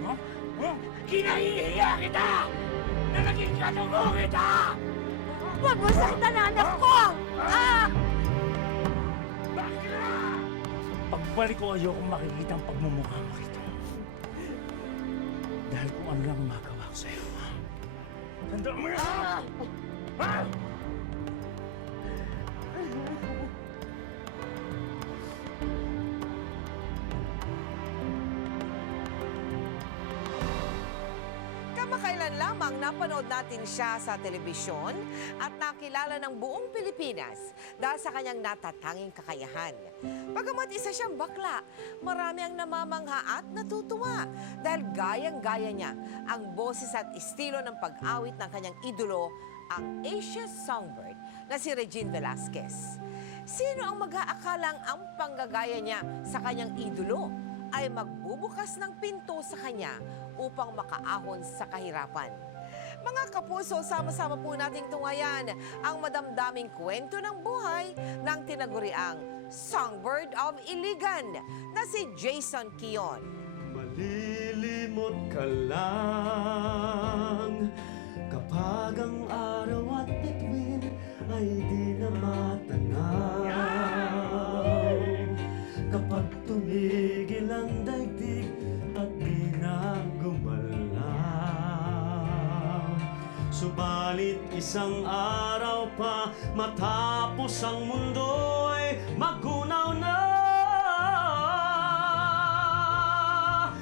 Huh? Huh? Kinahihiya kita! Na naging katubo kita! Huwag mo saktan ang anak ko! Ah! Bakla! Pagbalik ko, ayokong makikita ang pagmumukha mo kita. Dahil kung ano lang magawa ko sa'yo, ha? Tandaan mo na! Ha? Kamakailan lamang napanood natin siya sa telebisyon at nakilala ng buong Pilipinas dahil sa kanyang natatanging kakayahan. Bagamat isa siyang bakla, marami ang namamangha at natutuwa dahil gayang-gaya niya ang boses at estilo ng pag-awit ng kanyang idolo, ang Asia's Songbird na si Regine Velasquez. Sino ang mag-aakalang ang panggagaya niya sa kanyang idolo ay magbubukas ng pinto sa kanya upang makaahon sa kahirapan. Mga kapuso, sama-sama po nating tunghayan ang madamdaming kwento ng buhay ng tinaguriang Songbird of Iligan na si Jason Kion. Malilimot ka lang kapag ang araw at bituin ay di na matanaw. Kapag tumigil ang daigdig at di na gumalaw. Subalit isang araw pa matapos ang mundo'y magunaw na.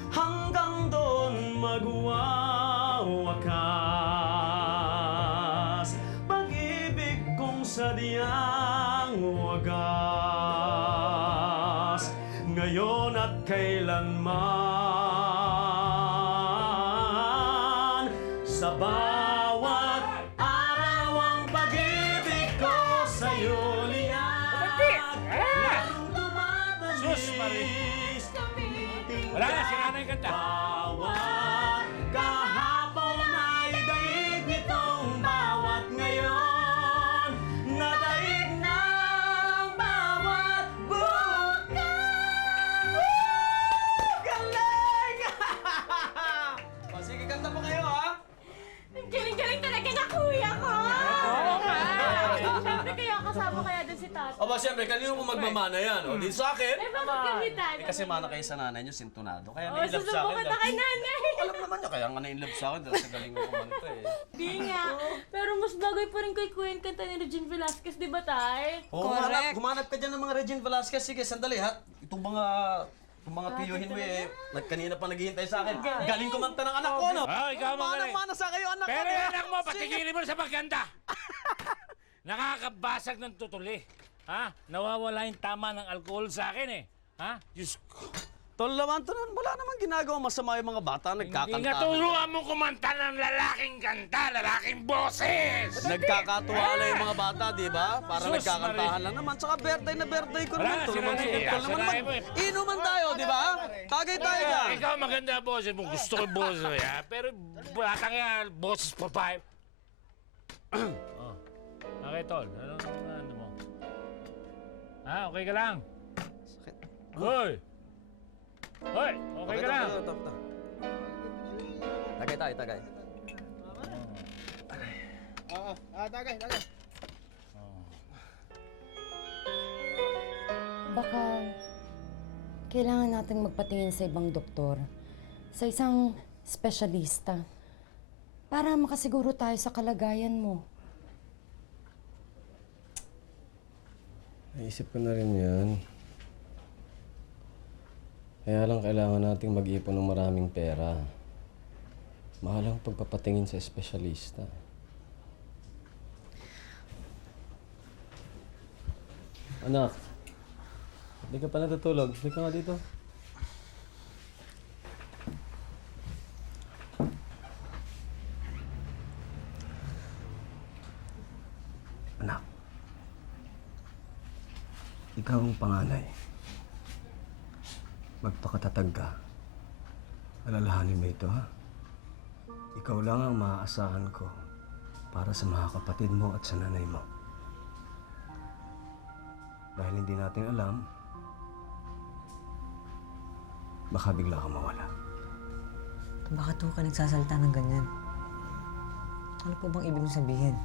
Hanggang doon magwawakas pag-ibig kong sadyang wagas. Ngayon at kailanman, sa bawat araw ang pag-ibig ko sa'yo liyan. Lalong Sus, Marie. tumatalis. Wala na, sira na yung kanta. Bawat kahapon ay daig nitong bawat ngayon. Nadaig ng bawat bukas. Galing! O, sige, kanta po kayo, ha? Ang galing-galing talaga na kuya ko! Oo nga! Siyempre kaya kasama kaya dun si Tata. Aba, siyempre, kanino mo magmamana yan? O, di sa akin. Eh, bakit kami Tata? Kasi mana kayo sa nanay niyo, sintonado. Kaya Oh, na-inlove sa akin. susubukan na kay nanay. Alam naman niya, kaya nga na-inlove sa akin dahil sa galing ko kumanta eh. Di nga. Pero mas bagay pa rin kay Kuya yung kanta ni Regine Velasquez, di ba, Tay? Oo, humanap ka dyan ng mga Regine Velasquez. Sige, sandali ha. Itong mga tiyuhin mo eh, kanina pa naghihintay sa akin. Galing kumanta ng anak ko, no? Ah, ikaw magaling. Mana sa kayo, anak ko. Pero no? yung anak mo, Sige. patigilin mo na sa maganda. Nakakabasag ng tutuli. Ha? Nawawala yung tama ng alkohol sa akin eh. Ha? Diyos ko. Tol naman, wala naman ginagawa masama yung mga bata, Hindi nagkakanta. nga turuan mo kumanta ng lalaking kanta, lalaking boses. Nagkakatuwa na yung mga bata, di ba? Para Sus, nagkakantahan lang naman. Saka birthday na birthday ko Wala naman. na, Ito naman sinabi, si Tol naman. sinabi mo eh. Inuman tayo, di ba? Tagay tayo dyan. Ikaw maganda ang boses mo. Gusto ko yung boses mo, ha? Pero batang yan, boses pa five. Oh. Okay, Tol. Ano mo? Ha? Okay ka lang? Sakit. Hoy! Hoy! Okay ka lang? Tagay tayo, tagay. Tagay. Baka kailangan nating magpatingin sa ibang doktor, sa isang espesyalista, para makasiguro tayo sa kalagayan mo. Naisip ko na rin yan. Kaya lang kailangan nating mag-ipon ng maraming pera. Mahal ang pagpapatingin sa espesyalista. Anak, hindi ka pa natutulog. Hindi ka nga dito. Anak, ikaw ang panganay. Magpakatatag ka. Alalahanin mo ito, ha? Ikaw lang ang maaasahan ko para sa mga kapatid mo at sa nanay mo. Dahil hindi natin alam baka bigla kang mawala. Bakit ho ka nagsasalita ng ganyan? Ano po bang ibig mong sabihin?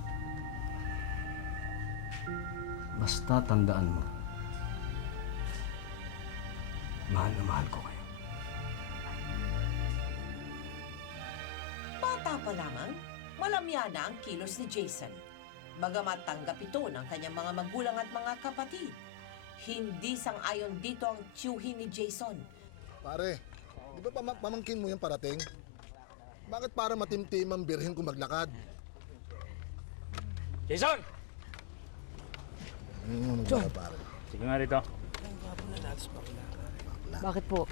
Basta tandaan mo, mahal na mahal ko kayo. Bata pa lamang, malamya na ang kilos ni Jason. Bagamat tanggap ito ng kanyang mga magulang at mga kapatid, hindi sang-ayon dito ang tiyuhin ni Jason. Pare, di ba pamangkin mo yung parating? Bakit para matimtim ang birhen kung maglakad? Jason! Ano ba, pare? Sige nga rito. Bakit po?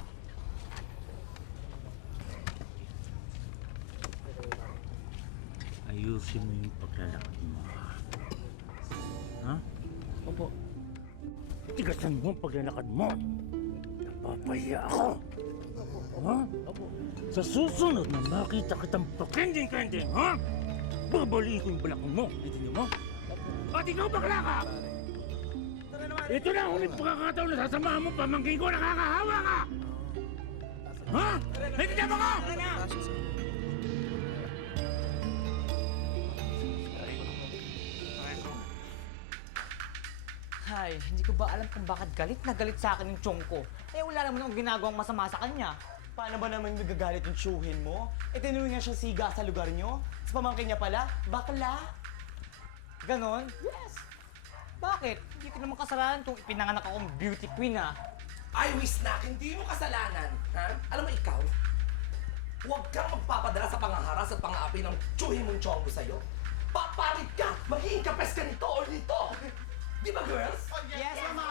Ayusin mo yung paglalakad mo. Ha? Opo. Tigasan mo ang paglalakad mo. Napapahiya ako. Ha? Sa susunod na makita kitang pakending-kending, ha? Babaliin ko yung balakang mo. Dito niyo mo? At ikaw bakla ka! Ito na ang huling pagkakataon na sasamahan mo pamangkin ko, nakakahawa ka! Ha? Naintindihan mo ko! Ay, hindi ko ba alam kung bakit galit na galit sa akin yung chong ko. Eh, wala naman akong ginagawang masama sa kanya. Paano ba naman nagagalit yung tsuhin mo? Eh, tinuloy nga siya siga sa lugar nyo? Sa pamangkin niya pala? Bakla? Ganon? Yes. Bakit? Hindi ko naman kasalanan kung ipinanganak akong beauty queen, ah. Ay, Wisnak, hindi mo kasalanan. Ha? Alam mo ikaw, huwag kang magpapadala sa pangaharas at pang-aapi ng tsuhin mong chongo sa'yo. Papalit ka! Magiging kapes ka nito o nito! Di ba, girls? Yes, Mama!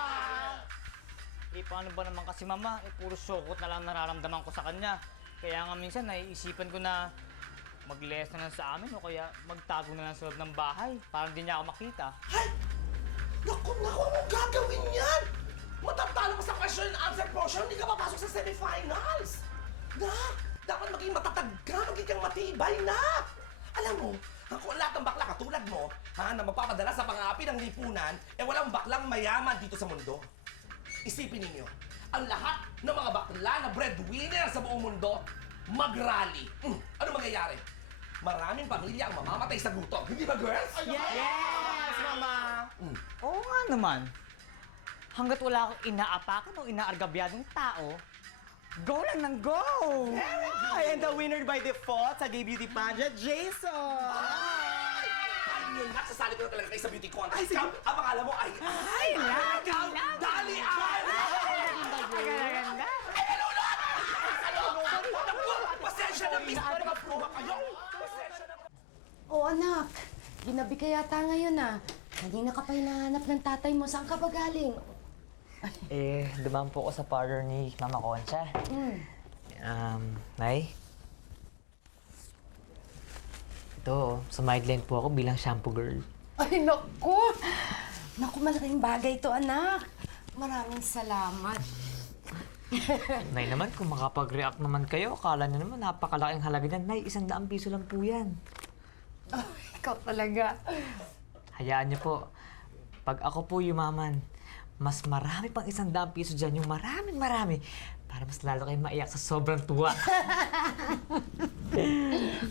Eh, paano ba naman kasi, Mama? Eh, puro sukot na lang nararamdaman ko sa kanya. Kaya nga minsan, naiisipan ko na mag-less na lang sa amin o kaya magtago na lang sa loob ng bahay para hindi niya ako makita. Ay! Naku, anong gagawin yan? Matatalo ka sa question and answer portion, hindi ka papasok sa semifinals! Nak! Dapat maging matatag ka, maging kang matibay, nak! Alam mo, kung lahat ng bakla katulad mo, na magpapadala sa pang-aapi ng lipunan, eh walang baklang mayaman dito sa mundo. Isipin ninyo, ang lahat ng mga bakla na breadwinner sa buong mundo, mag-rally. Ano mangyayari? Maraming pamilya ang mamamatay sa gutom. Hindi ba, girls? Yes, Mama! Oo nga naman. Hanggat wala akong inaapakan o inaargabyadong tao, go lang ng go! Ay, and the winner by default sa gay beauty pageant, Jason! Ay! Ay, yun, nagsasali ko na talaga kayo sa beauty contest. Ay, ang pangalan mo ay... Ay, Dalian! Ganda! Ay, nalulot! Ano? Naku, pasensya na, miss. Mag-approve kayo. Pasensya na. Oh, anak. Ginabi ka yata ngayon, ah. Kanina ka pa hinahanap ng tatay mo. Saan ka ba galing? Eh, dumaan po ako sa parlor ni Mama Concha. Nay? Ito, sa sideline po ako bilang shampoo girl. Ay, naku! Naku, malaking bagay to, anak. Maraming salamat. Nay naman, kung makapag-react naman kayo, akala niyo naman napakalaking halaga niyan. Nay, 100 piso lang po yan. Oh, ikaw talaga. Hayaan niyo po, pag ako po yumaman, mas marami pang 100 piso dyan, yung marami. Para mas lalo kayo maiyak sa sobrang tuwa.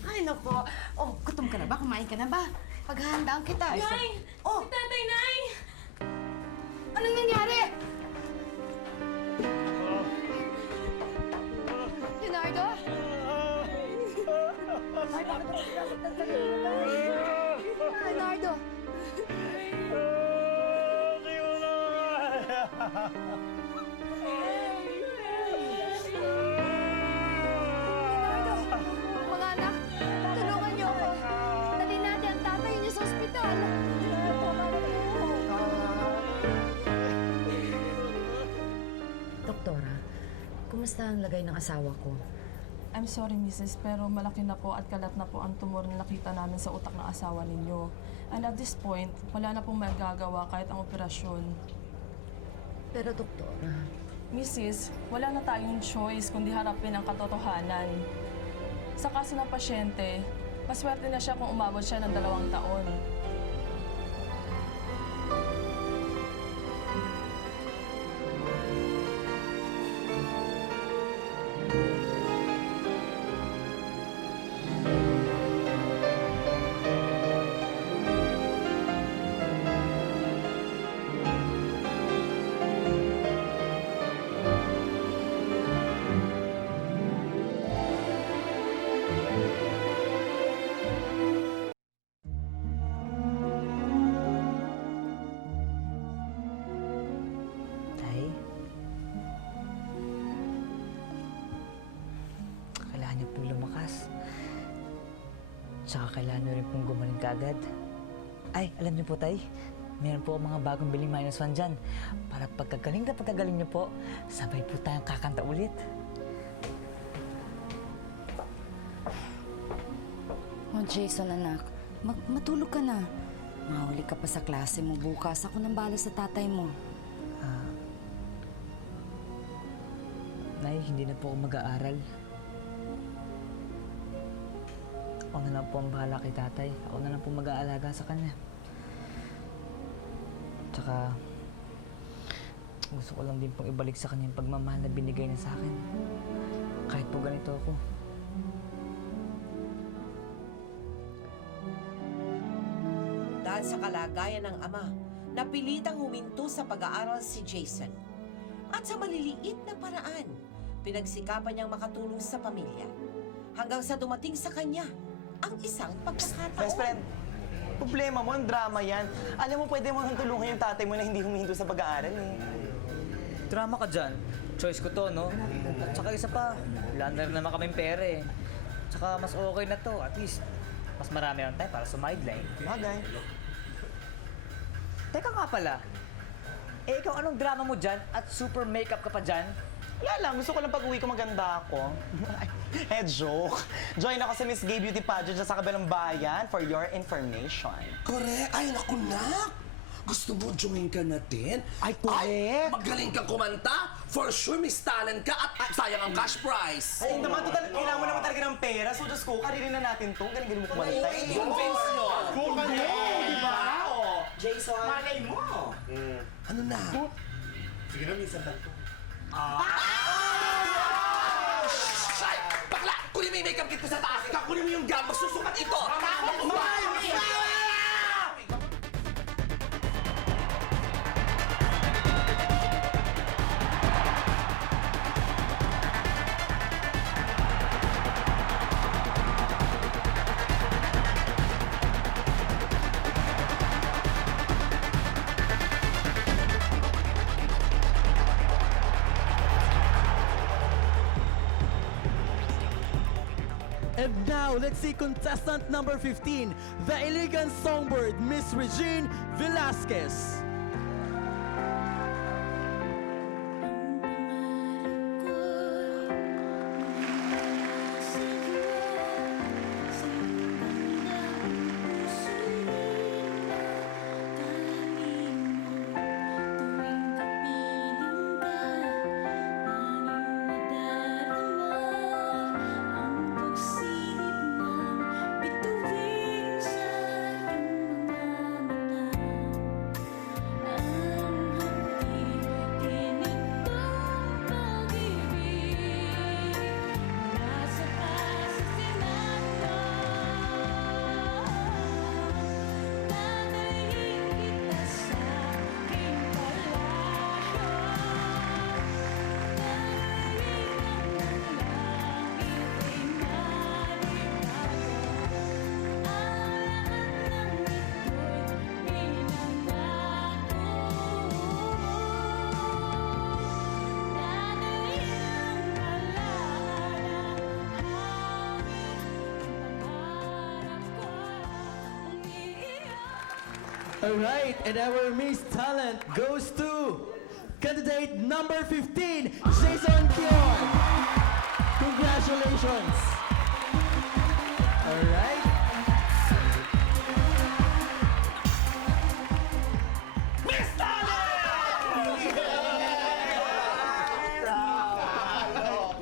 Ay, naku. Oh, gutom ka na ba? Kumain ka na ba? Paghahandaan kita. Nay! Oh, Si Tatay, Nay! anong nangyari? Leonardo? Ay, bakit mo sigasit ng kanina? Leonardo? Leonardo, mga anak, tulungan niyo ako. Dali natin ang tatay niyo sa ospital. Doktora, kumusta ang lagay ng asawa ko? I'm sorry, Mrs., pero malaki na po at kalat na po ang tumor na nakita namin sa utak ng asawa ninyo. And at this point, wala na pong magagawa kahit ang operasyon. Pero doktora, Mrs., wala na tayong choice kundi harapin ang katotohanan. Sa kaso ng pasyente, maswerte na siya kung umabot siya ng 2 taon. niyo pong lumakas. Tsaka kailangan niyo rin pong gumaling kaagad. Ay, alam niyo po, Tay, meron po mga bagong biling -1 dyan. Para pagkagaling niyo po, sabay po tayong kakanta ulit. Oh, Jason, anak. Matulog ka na. Mahuli ka pa sa klase mo bukas. Ako nang bahala sa tatay mo. Nay, hindi na po ako mag-aaral. Ako na lang po ang bahala kay tatay. Ako na lang po mag-aalaga sa kanya. Tsaka, gusto ko lang din pong ibalik sa kanya yung pagmamahal na binigay niya sa akin. Kahit po ganito ako. Dahil sa kalagayan ng ama, napilitang huminto sa pag-aaral si Jason. At sa maliliit na paraan, pinagsikapan niyang makatulong sa pamilya. Hanggang sa dumating sa kanya ang isang pagkakataon. Best friend, problema mo, ang drama yan. Alam mo, pwede mo nang tulungan yung tatay mo na hindi humihinto sa pag-aaral eh. Drama ka dyan. Choice ko to, no? Tsaka isa pa, wala na rin naman kaming pera eh. Tsaka mas okay na to. At least, mas marami ang time para sumideline. Bagay. Teka nga pala, eh ikaw anong drama mo dyan at super makeup ka pa dyan? Wala lang, gusto ko lang pag-uwi ko maganda ako. Joke. Join ako sa Miss Gay Beauty Pageant sa kabilang bayan for your information. Correct. Ay, naku, nak! Gusto mo join ka na din? Ay, correct. Magaling kang kumanta. For sure, Miss Talent ka at sayang ang cash prize. Ay, naman, total, kailangan mo naman talaga ng pera. So, Diyos ko, karinin na natin to. Galing-galing mo kumanta. I-convince nyo. Di ba? Jason. Malay mo. Ano na? Sige na, minsan lang to. Ay! Bakla! Kunin mo yung makeup kit ko sa taas. Ikaw, kunin mo yung gam. Magsusukat ito. And now, let's see contestant number 15, the elegant songbird, Miss Regine Velasquez. Alright, and our Miss Talent goes to candidate number 15, Jason Kion. Congratulations. Alright. Miss Talent!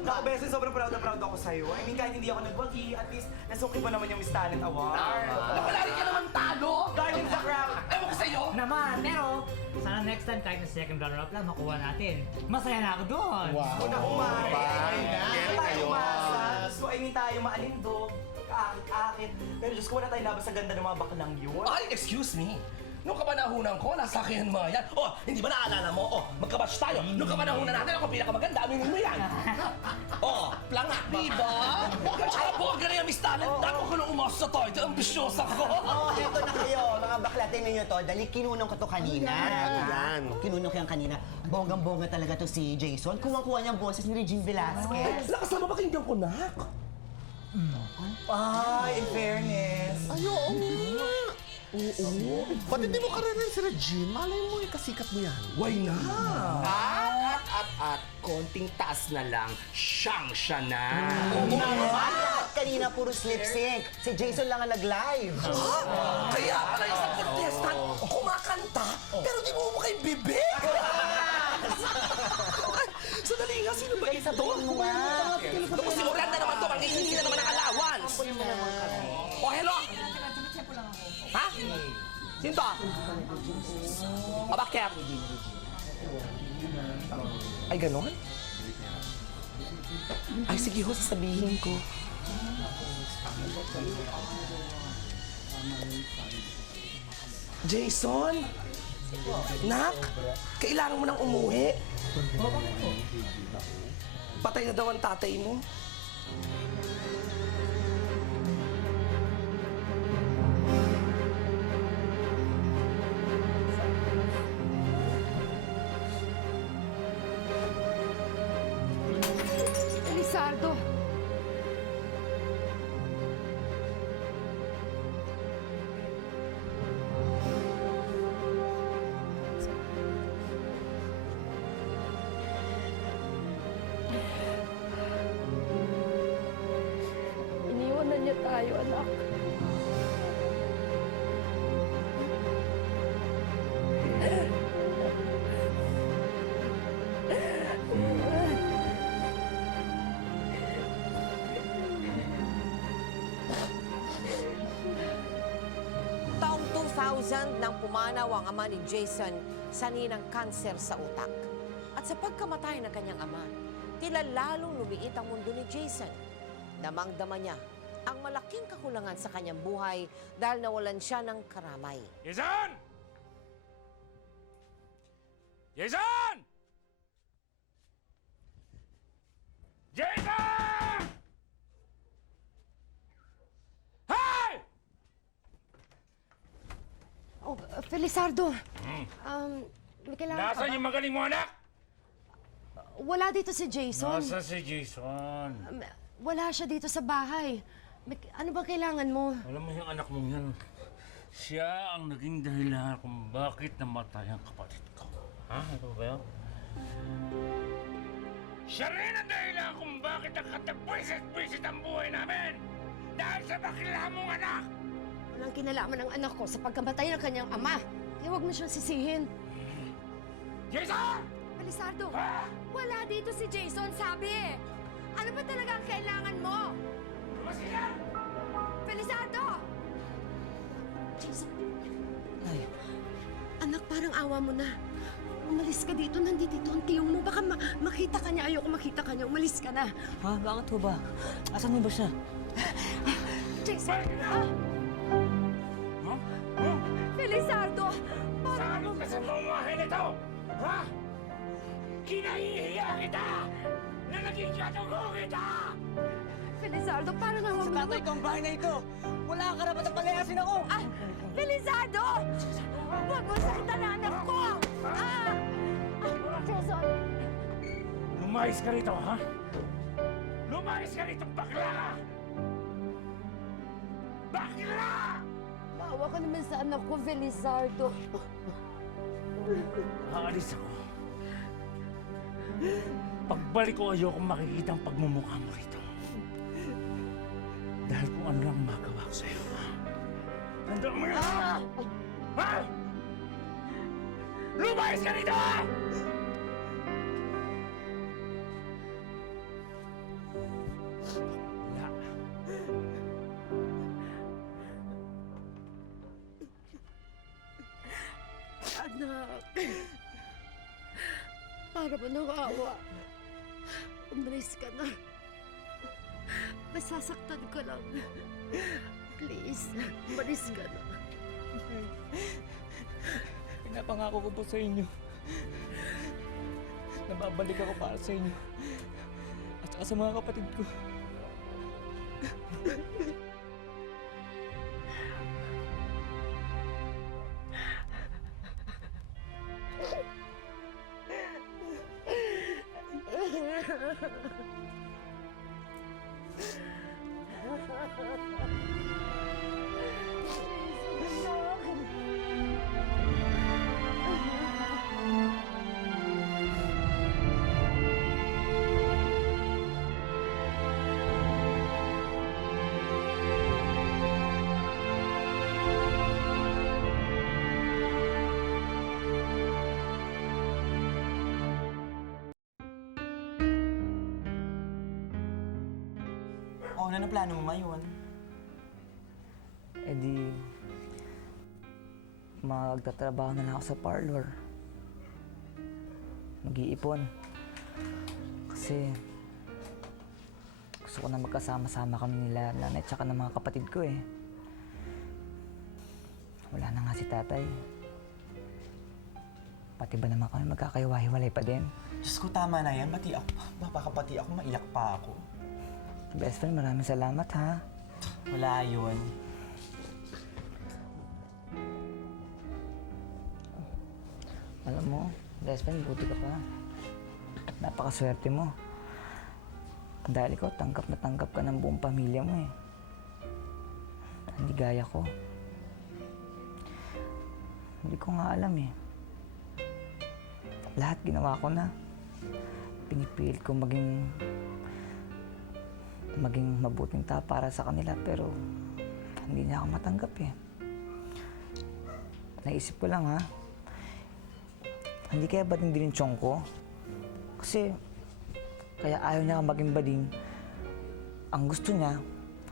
Naku, Beses, sobrang proud na proud ako sa'yo. I mean, kahit hindi ako nagwagi, at least nasuki pa naman yung Miss Talent Award. Napalari ka naman talo! Darling sa crowd! Ewan ko sa'yo! Naman, pero sana next time kahit na second runner-up lang makuha natin. Masaya na ako doon. Una umasa. Tayo umasa. So, I mean, tayo maalindog, kaakit-akit. Pero Diyos ko, wala tayong laban sa ganda ng mga baklang yun. Ay, excuse me. Nung kapanahunan ko, nasa akin mga yan. Oh, hindi ba naalala mo? Oh, magkabatch tayo. Nung kapanahunan natin, ako pinakamaganda. Aminin mo yan. Oh, planga. Diba? Tsaka po, ganyan, Miss Talent. Dako ko nung umasa to. Ito, ambisyosa ko. Oh, eto na kayo, mga bakla, tingnan nyo to. Dali kinunong ko to kanina. Yan. Kinunong ko yan kanina. Bonggang-bongga talaga to si Jason. Kuwang-kuha niyang boses ni Regine Velasquez. Lakas na mapakinggan ko, nak. Ay, in fairness. Ay, oo nga. Oo. Ba't hindi mo karanahan si Regine? Malay mo, kasikat mo yan. Why na? At, konting taas na lang, siya na. Oo naman. Kanina puro lip sync. Si Jason lang ang nag-live. Kaya pala isang contestant kumakanta, pero di mo mo kay bibig. Sandali nga, sino ba ito? Tapos simulan na naman to, manghihingi na naman ng allowance. Oh, hello? Ha? Sino to? Bakit? Ay, ganon? Ay, sige ho, sasabihin ko. Jason? Nak? Kailangan mo nang umuwi? Patay na daw ang tatay mo. Lizardo! Iniwanan niya tayo, anak. Taong 2000 nang pumanaw ang ama ni Jason sa ninang kanser sa utak. At sa pagkamatay ng kanyang ama, tila lalong lumiit ang mundo ni Jason. Damang-dama niya ang malaking kakulangan sa kanyang buhay dahil nawalan siya ng karamay. Jason! Jason! Jason! Hey! Oh, Felizardo! May kailangan ka Nasaan ba? yung magaling mo, anak? Wala dito si Jason. Nasaan si Jason? Wala siya dito sa bahay. Ano ba kailangan mo? Alam mo yung anak mong yan, siya ang naging dahilan kung bakit namatay ang kapatid ko. Ha? Ano ba yun? Siya rin ang dahilan kung bakit nagkatagbisit-bisit ang buhay namin! Dahil sa bakila mong anak! Walang kinalaman ng anak ko sa pagkamatay ng kanyang ama. Kaya huwag mo siyang sisihin. Jason! Felizardo, Ah! wala dito si Jason, sabi eh. Ano ba talaga ang kailangan mo? Masila! Felizardo! Jason. Anak, parang awa mo na. Umalis ka dito, nandito ang tiyong mo. Baka makita ka niya. Ayoko makita ka niya. Umalis ka na. Ha? Bakit ho ba? Asan mo ba siya? Jason! Felizardo! Saan ka sa pamahay nito? Ha? Kinahihiya kita! Na naging katugo kita! Felizardo, parang awa mo Sa tatay ko ang bahay na ito! Wala kang karapatang palayasin ako! Ah! Felizardo! Huwag mo sakitan ang anak ko! Jason! Lumayas ka rito, ha? Lumayas ka rito, bakla! Bakla! Maawa ka naman sa anak ko, Felizardo. Aalis ako. Pagbalik ko, ayokong makikita ang pagmumukha mo rito. Dahil kung ano lang magawa ko sa'yo, ha? Tandaan mo yan! Ha? Lumayas ka rito! Wala. Anak, para ba nang awa? Umalis ka na. Masasaktan ka lang. Please, umalis ka na. Pinapangako ko po sa inyo na babalik ako para sa inyo at saka sa mga kapatid ko. Ano na plano mo ngayon? Eh di, magtatrabaho na lang ako sa parlor. Mag-iipon. Kasi gusto ko na magkasama-sama kami nila nanay tsaka ng mga kapatid ko eh. Wala na nga si tatay. Pati ba naman kami magkakaiwa-hiwalay pa din? Diyos ko, tama na yan. Baka ako, maiyak pa ako. Best friend, maraming salamat ha. Wala yun. Alam mo, best friend, buti ka pa. Napakaswerte mo. Dahil ikaw, tanggap na tanggap ka ng buong pamilya mo eh. Hindi gaya ko. Hindi ko nga alam eh. Lahat ginawa ko na. Pinipilit ko maging mabuting tao para sa kanila pero hindi niya ako matanggap eh. Naisip ko lang ha. Hindi kaya bading din yung tiyong ko? Kasi kaya ayaw niya maging bading. Ang gusto niya,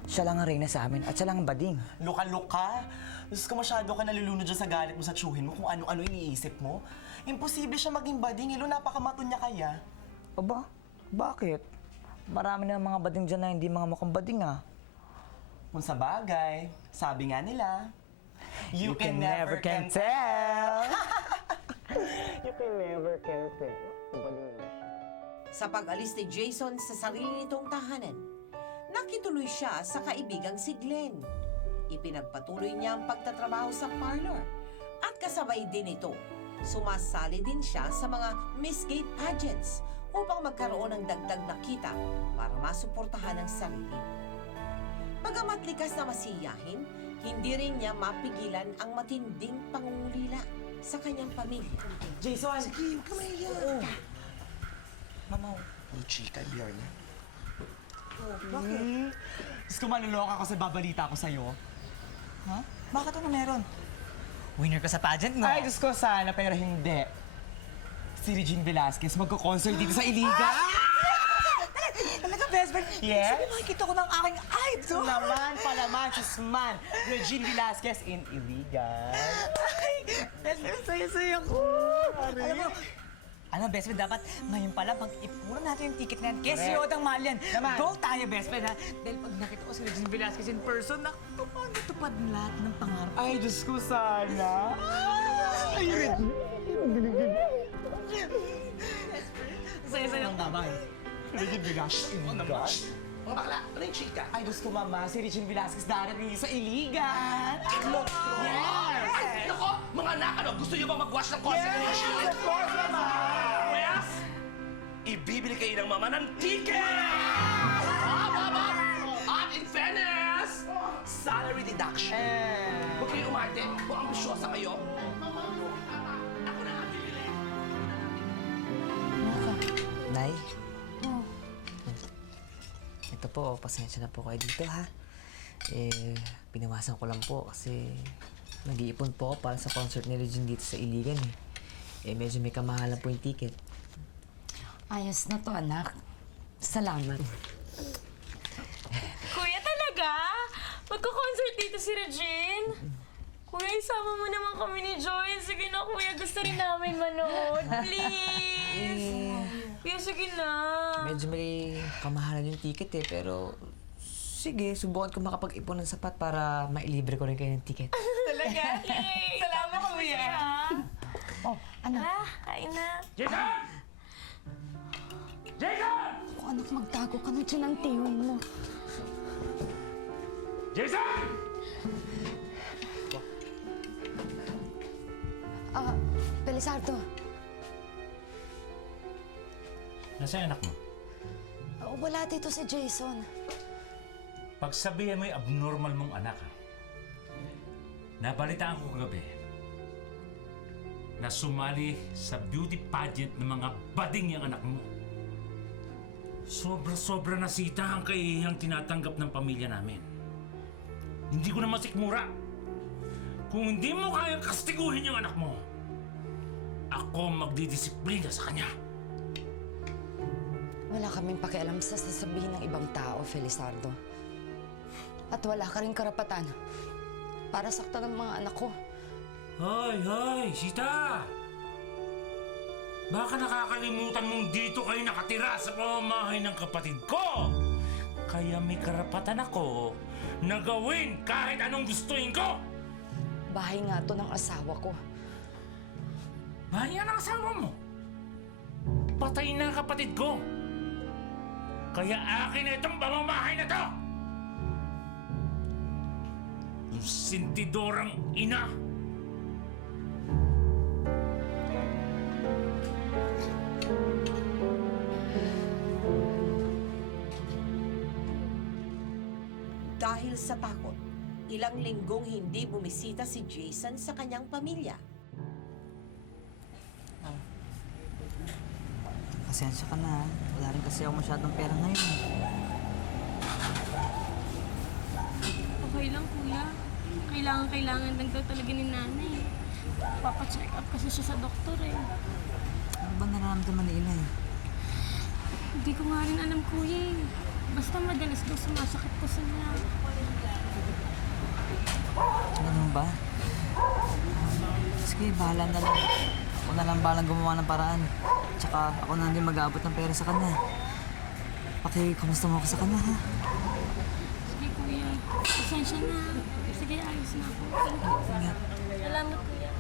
siya lang ang reyna sa amin at siya lang ang bading. Luka-luka? Diyos ko, masyado ka nalulunod dyan sa galit mo sa tsuhin mo kung ano-ano iniisip mo. Imposible siya maging bading, ilo napakamato niya kaya. Aba, bakit? Marami na mga bading dyan na hindi mga mukhang bading ah. Kung sa bagay, sabi nga nila, You can never can tell. You can never can tell. Sa pag-alis ni Jason sa sarili nitong tahanan, nakituloy siya sa kaibigang si Glenn. Ipinagpatuloy niya ang pagtatrabaho sa parlor at kasabay din ito, sumasali din siya sa mga Miss Gay pageants upang magkaroon ng dagdag na kita para masuportahan ang sarili. Bagamat likas na masiyahin, hindi rin niya mapigilan ang matinding pangungulila sa kanyang pamilya. Jason! Sige, huwag ka mahiya. Mamaw. Oh, chika, beer niya. Bakit? Diyos ko, maluloka ako sa babalita ko sa'yo. Ha? Bakit ano meron? Winner ka sa pageant, no? Ay, Diyos ko, sana, pero hindi. Si Regine Velasquez magko-concert dito sa Iligan. Talaga, best friend? Yes? Sabi, makikita ko ng aking idol. Naman, palaman, susman. Regine Velasquez in Iligan. Ay, best friend, saya-saya ko. Alam mo, best friend, dapat ngayon pala pag-ipunan natin yung ticket na yan. Kaya si Yodang mahal yan. Go tayo, best friend, ha? Dahil pag nakita ko si Regine Velasquez in person, natupad lahat ng pangarap. Ay, Diyos ko, sana. Ay, Regine. Saya-saya ang babay. Regine Velasquez in Iligan. Mga bakla, ano yung chika? Ay, Diyos ko, mama, si Regine Velasquez darating sa Iligan. Look, yes! Ay, nako, mga anak, ano, gusto niyo ba mag-watch ng concert? Yes, of course, mama! Yes! Ibibili kayo ng mama ng ticket! At in fairness, salary deduction. Huwag kayo umarte, kung ambisyosa kayo. Ako na ang bibili. Nay? Ito po, pasensya na po kayo dito, ha? Pinawasan ko lang po kasi nag-iipon po ako para sa concert ni Regine dito sa Iligan, eh. Medyo may kamahalan po yung ticket. Ayos na to, anak. Salamat. Kuya, talaga? Magko-concert dito si Regine? Kuya, isama mo naman kami ni Joy. Sige na, kuya. Gusto rin namin manood. Please. Kuya, sige na. Medyo may kamahalan yung ticket, eh. Pero sige, subukan ko makapag-ipon ng sapat para mailibre ko rin kayo ng ticket. Talaga? Yay! Salamat, kuya. Oh, anak. Kain na. Jason! Jason! Kung anak, magtago ka na dyan ng tiwin mo. Jason! Belisardo, Nasaan anak mo? wala dito si Jason. Pagsabihan mo yung abnormal mong anak, ha? Nabalitaan ko kagabi na sumali sa beauty pageant ng mga bading yung anak mo. Sobra-sobra na sita ang kaihihang tinatanggap ng pamilya namin. Hindi ko na masikmura. Kung hindi mo kayang kastiguhin yung anak mo, ako magdidisiplina sa kanya. Wala kaming pakialam sa sasabihin ng ibang tao, Felisardo. At wala ka rin karapatan para saktan ng mga anak ko. Hoy, Sita! Baka nakakalimutan mong dito kayo nakatira sa pamamahay ng kapatid ko! Kaya may karapatan ako na gawin kahit anong gustuin ko! Bahay nga to ng asawa ko. Bahay nga ng asawa mo! Patay na ang kapatid ko! Kaya akin na itong pamamahay na to! Yung sintidorang ina! Dahil sa takot, ilang linggong hindi bumisita si Jason sa kanyang pamilya. Pasensya ka na. Wala rin kasi ako masyadong pera ngayon. Okay lang, kuya. Kailangan lang daw talaga ni nanay. Papacheck up kasi siya sa doktor eh. Ano ba nararamdaman ni Inay? Hindi ko nga rin alam, kuya eh. Basta madalas daw sumasakit ko sa niya. Ganun ba? Sige, bahala na lang. Ako na lang balang gumawa ng paraan. Tsaka ako na din mag-aabot ng pera sa kanya. Kamusta mo ako sa kanya, ha? Sige, kuya. Pasensya na. Sige, ayos na ako. Ingat. Salamat, kuya.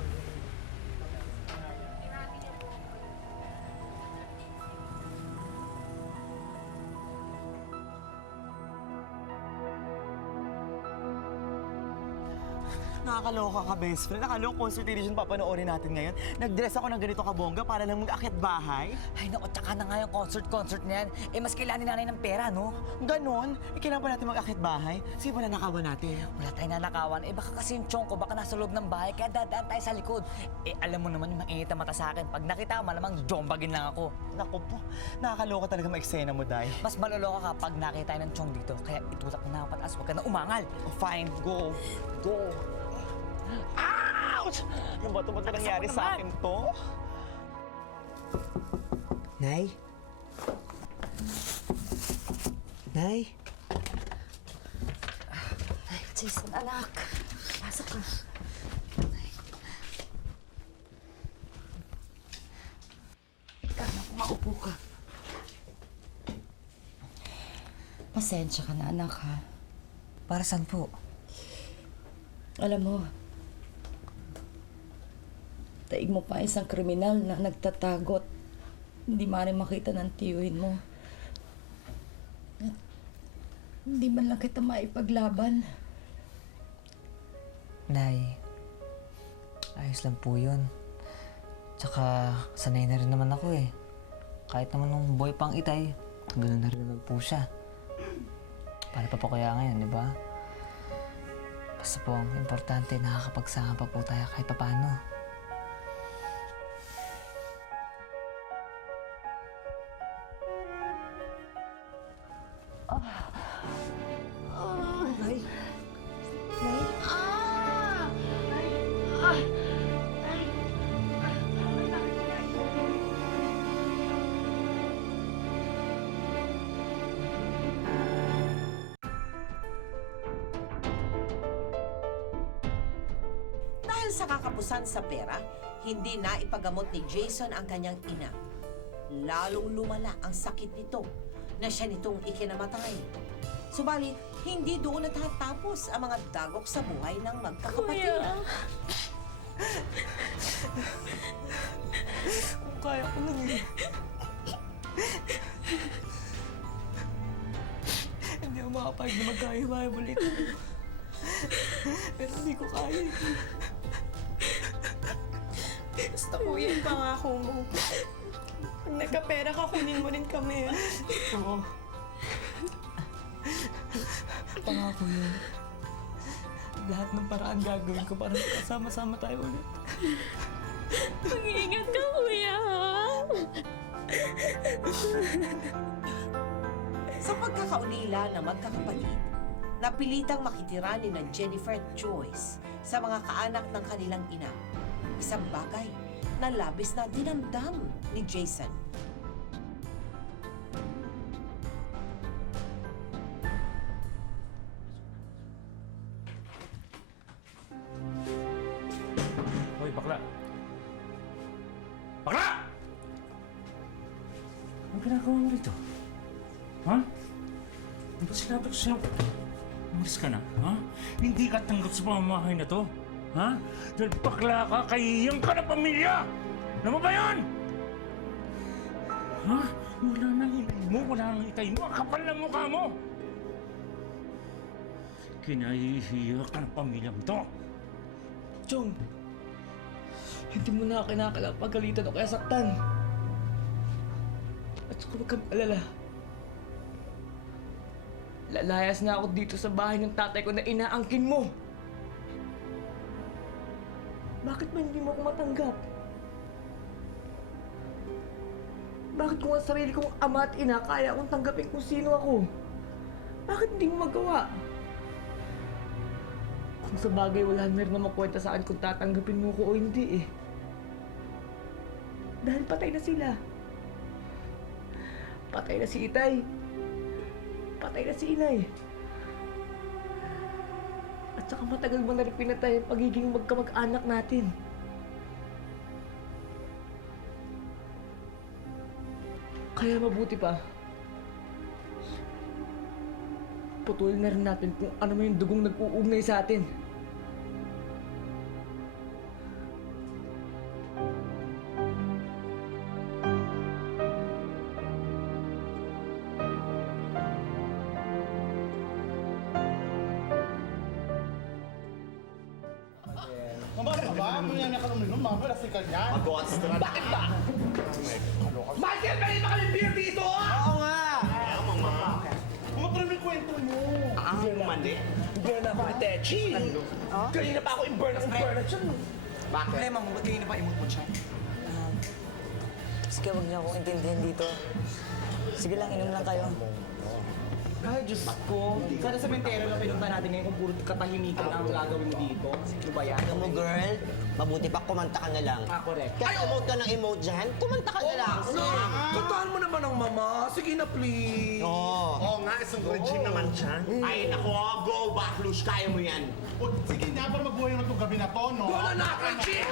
Nakakaloka ka, best friend. Akala ko concert edition papanoorin natin ngayon. Nag-dress ako ng ganito kabongga para lang mag-akit bahay. Ay, naku, tsaka na nga yung concert na yan. Eh, mas kailangan ni nanay ng pera, no? Ganon? Kailangan pa natin mag-akit bahay? Sige, wala nakawan natin. Wala tayong nanakawan. Eh, baka kasi yung chong ko, baka nasa loob ng bahay, kaya dadaan tayo sa likod. Eh, alam mo naman yung mainit ang mata sa akin. Pag nakita mo, malamang jombagin lang ako. Naku po, nakakaloka talaga ma-eksena mo, Day. Mas maloloka ka pag nakita tayo ng chong dito. Kaya itutak mo na ang pataas, huwag ka na umangal. Oh, fine, go. Go. Ouch! Ano ba ito? Ba't nangyari sa akin to? Nay? Nay? Jason, anak. Pasok ka. Maupo ka. Pasensya ka na, anak, ha? Para saan po? Alam mo, taig mo pa isang kriminal na nagtatagot. Hindi maaaring makita ng tiyuhin mo. At hindi man lang kita maipaglaban. Nay, ayos lang po yun. Tsaka, sanay na rin naman ako eh. Kahit naman nung boy pang itay, ganoon na rin naman po siya. Paano pa po kaya ngayon, di ba? Basta po ang importante, nakakapagsama pa po tayo kahit paano. Nay? Dahil sa kakapusan sa pera, hindi na ipagamot ni Jason ang kanyang ina. Lalong lumala ang sakit nito na siya nitong ikinamatay. Subalit, hindi doon natatapos ang mga dagok sa buhay ng magkakapatid. Kuya. Kung kaya ko lang eh. Hindi ako makapag na magkahiwalay ulit. Pero hindi ko kaya. Basta kuya, yung pangako mo. Pag nagkapera ka, kunin mo rin kami. Oo. Pangako yun. Lahat ng paraan gagawin ko para kasama-sama tayo ulit. Mag-iingat ka, kuya, ha? Sa pagkakaulila ng magkakapatid, napilitang makitira ni na Jennifer at Joyce sa mga kaanak ng kanilang ina. Isang bagay na labis na dinamdam ni Jason. ginagawa mo dito? Ha? Ano ba sinabi ko sa'yo? Umalis ka na, ha? Hindi ka tanggap sa pamamahay na to. Ha? Dahil bakla ka, kaiyang ka ng pamilya! Alam mo ba yun? Ha? Wala nang inay mo, wala nang itay mo, ang kapal ng mukha mo! Kinahihiya ka ng pamilyang to! Chong, hindi mo na kinakailangan pagalitan o kaya saktan. At kung huwag kang alala, lalayas na ako dito sa bahay ng tatay ko na inaangkin mo. Bakit ba hindi mo ako matanggap? Bakit kung ang sarili kong ama at ina, kaya akong tanggapin kung sino ako? Bakit hindi mo magawa? Kung sa bagay wala na rin na makwenta sa akin kung tatanggapin mo ko o hindi eh. Dahil patay na sila. Patay na si Itay. Patay na si Inay. At saka matagal mo na rin pinatay ang pagiging magkamag-anak natin. Kaya mabuti pa, putulin na rin natin kung ano man yung dugong nag-uugnay sa atin. Mama, ano yan ka naman nun? Mama, lasing ka niyan. Bakit ba? Michael, mali ba kami beer dito? Oo nga! Mama, yung kwento mo. Mali? Burn ako ni Techi. Kanina pa ako in-burn na siya. Bakit? Problema mo, ba't kanina pa imot mo siya? Sige, huwag niyo akong intindihin dito. Sige lang, inom lang kayo. Ay, Diyos ko. Sana sa mentero lang pinunta natin ngayon kung puro katahimikan ang gagawin mo dito. Ano ba yan? Alam mo, girl, mabuti pa kumanta ka na lang. Correct. Kaya emote ka ng emote dyan, kumanta ka na lang. Kantahan mo naman ang mama. Sige na, please. Oo. nga, isang Regine naman siya. Ay, nako, go back, Lush. Kaya mo yan. O, sige na, para magbuhay naman itong gabi na to, no? Go na, Regine!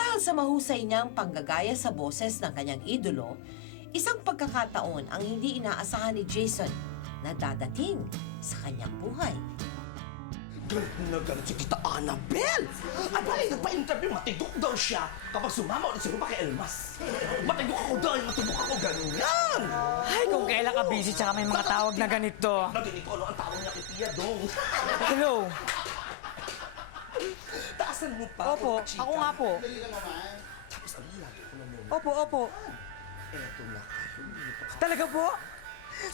Dahil sa mahusay niyang panggagaya sa boses ng kanyang idolo, isang pagkakataon ang hindi inaasahan ni Jason na dadating sa kanyang buhay. Galit na galit si Tita Annabel! At pala nagpa-interview, matindok daw siya kapag sumama ulit sa grupa kay Elmas. Matindok ako dahil matindok ako ganyan! Ay, kung kailan ka busy tsaka may mga tawag na ganito. Na ganito, ano ang tawag niya kay Tia Dong? Hello? Taasan mo pa. Opo, chika. ako nga po. Tapos ano lagi ko na mo? Opo. Eto na kayo. Talaga po?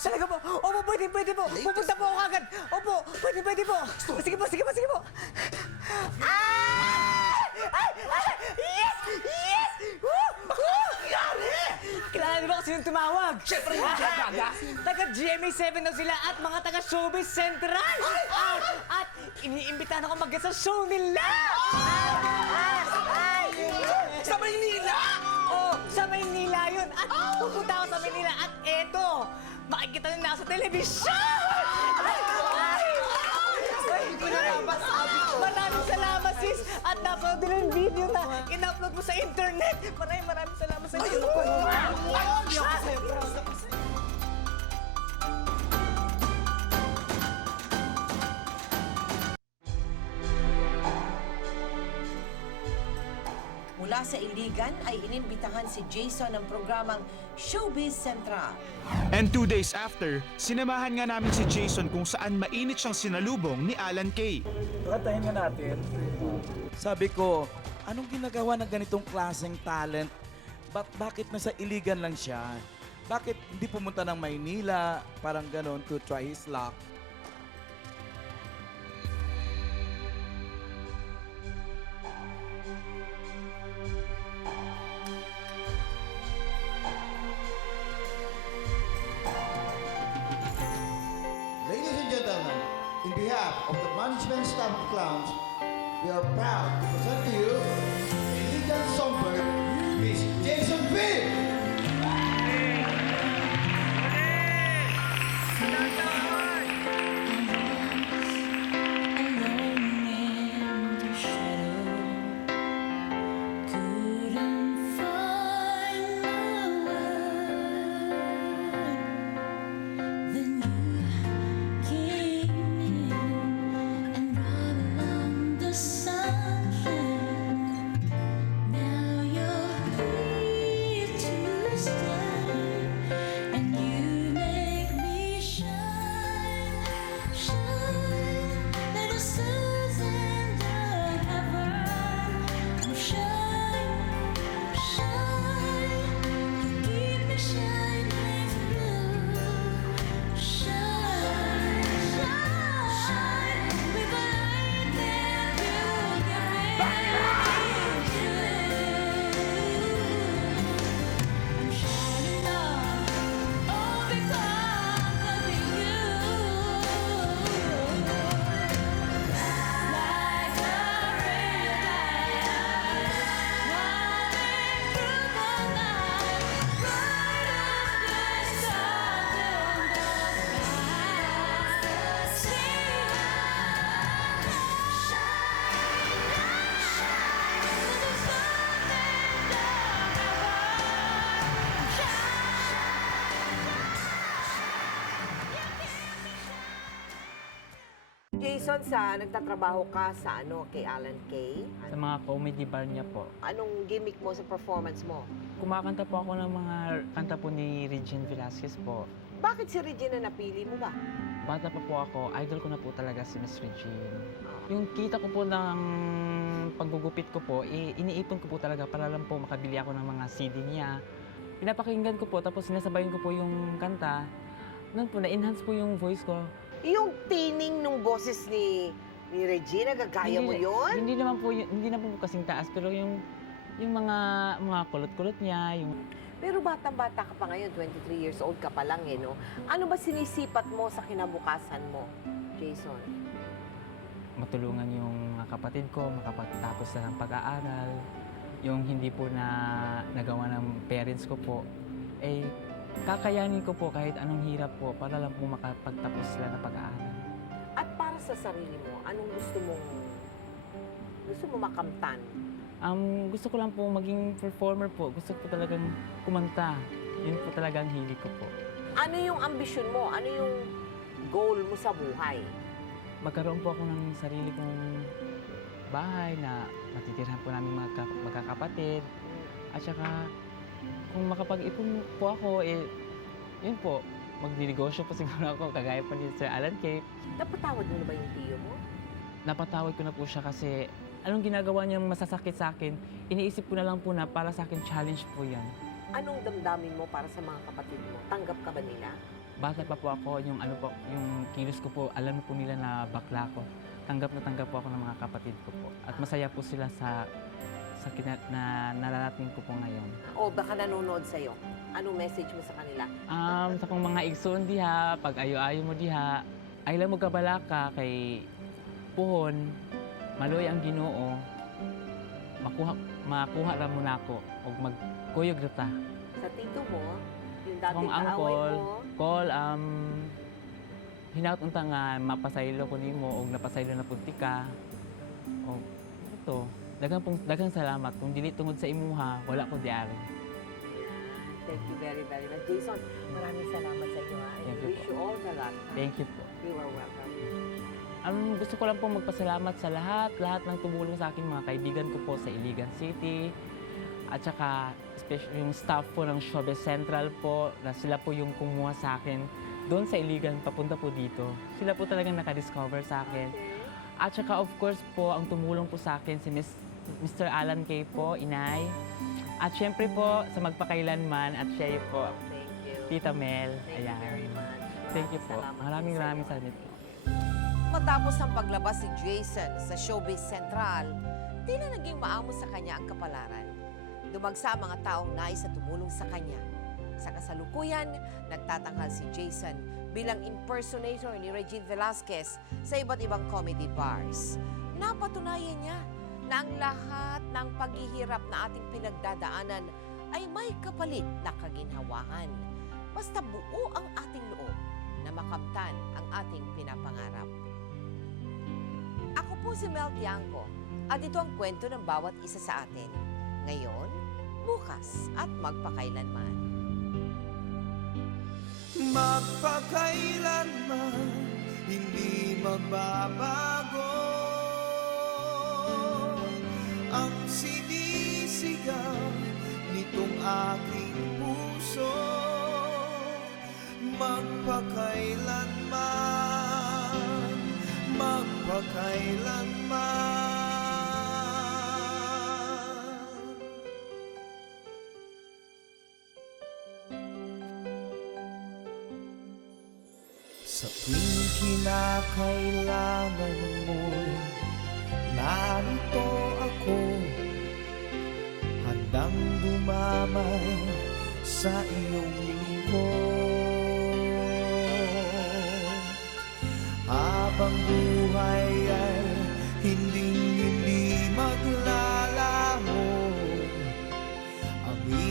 Talaga po? Opo, pwede po. Pupunta po ako agad. Opo, pwede po. Sige po. Yes! Nangyari! Kilala niyo ba kasi yung tumawag? Siyempre, hindi siya gaga. Taga GMA7 daw sila at mga taga Showbiz Central! At iniimbitahan ako mag-guest sa show nila! Sa Maynila! Oh, sa Maynila yun! At pupunta ako sa Maynila at eto! Makikita nyo na ako sa telebisyon! Maraming salamat, sis! At napanood din ang video na in-upload mo sa internet! Maraming salamat sa inyo! Mula sa Iligan ay inimbitahan si Jason ng programang Showbiz Central. And 2 days after, sinamahan nga namin si Jason kung saan mainit siyang sinalubong ni Alan Kay. Pakatahin nga natin. Sabi ko, anong ginagawa ng ganitong klaseng talent? Bakit nasa Iligan lang siya? Bakit hindi pumunta ng Maynila, parang ganon, to try his luck? of clowns, we are proud to present to you the Iligan Songbird, Miss Jason Phil. Jason, nagtatrabaho ka sa kay Alan Kay? Sa mga comedy bar niya po. Anong gimmick mo sa performance mo? Kumakanta po ako ng mga kanta po ni Regine Velasquez po. Bakit si Regina napili mo ba? Bata pa po ako, idol ko na po talaga si Miss Regine. Yung kita ko po ng paggugupit ko po, iniipon ko po talaga para lang po makabili ako ng mga CD niya. Pinapakinggan ko po, tapos sinasabayan ko po yung kanta. Noon po, na-enhance po yung voice ko. Yung tining nung boses ni Regina, gagaya mo yun? Hindi naman po kasing taas, pero yung mga kulot-kulot niya, yung... Pero batang-bata ka pa ngayon, 23 years old ka pa lang no? Ano ba sinisipat mo sa kinabukasan mo, Jason? Matulungan yung mga kapatid ko, makapagtapos na ng pag-aaral. Yung hindi po na nagawa ng parents ko po, kakayanin ko po kahit anong hirap po para lang po makapagtapos sila ng pag-aaral. At para sa sarili mo, anong gusto mo makamtan? Gusto ko lang po maging performer po. Gusto ko talagang kumanta. Yun po talagang hilig ko po. Ano yung ambisyon mo? Ano yung goal mo sa buhay? Magkaroon po ako ng sarili kong bahay na matitirhan po namin magkakapatid. At saka, kung makapag-ipon po ako, yun po, magninegosyo po siguro ako, kagaya po ni Sir Alan Kay. Napatawad mo na ba yung tiyo mo? Napatawad ko na po siya kasi anong ginagawa niyang masasakit sa akin, iniisip ko na lang po na para sa akin challenge po yan. Anong damdamin mo para sa mga kapatid mo? Tanggap ka ba nila? Bata pa po ako, yung kilos ko po, alam po nila na bakla ko. Tanggap po ako ng mga kapatid ko po. At masaya po sila sa na nararating ko po ngayon. O baka nanonood sa'yo. Anong message mo sa kanila? Sa kong mga igsoon diha, pag ayo-ayo mo diha, ay lang mo kabalaka kay puhon, maloy ang Ginoo, makuha ra mo nako og magkuyog ra ta. Sa tito mo, yung dating Kung kaaway mo, call, hinaut unta nga mapasaylo ko nimo og napasaylo na punti ka. Og ito, daghang salamat. Kung dili tungod sa imuha, wala ko diari. thank you very, very much. Jason, maraming salamat sa inyo. I Thank you wish po. you all the luck. Thank you po. You are welcome. Gusto ko lang po magpasalamat sa lahat ng tumulong sa akin, mga kaibigan ko po sa Iligan City. At saka, especially yung staff po ng Showbiz Central po, na sila po yung kumuha sa akin doon sa Iligan, papunta po dito. Sila po talagang nakadiscover sa akin. At saka, of course po, ang tumulong po sa akin si Mr. Alan Kay po, inay. At syempre po, sa magpakailanman, at siya po, Tita Mel. Ayan. Thank you po. Maraming salamat po. Matapos ang paglabas ni Jason sa Showbiz Central, tila naging maamo sa kanya ang kapalaran. Dumagsa ang mga taong nais na tumulong sa kanya. Sa kasalukuyan, nagtatanghal si Jason bilang impersonator ni Regine Velasquez sa iba't ibang comedy bars. Napatunayan niya na ang lahat ng paghihirap na ating pinagdadaanan ay may kapalit na kaginhawahan. Basta buo ang ating loob na makamtan ang ating pinapangarap. Ako po si Mel Tiangco at ito ang kwento ng bawat isa sa atin. Ngayon, bukas at magpakailanman. Magpakailanman hindi magbabago ang sinisigaw nitong aking puso. Magpakailanman, magpakailanman. Sa tuwing kinakailangan mo'y narito ako, handang dumamay sa iyong lingkod.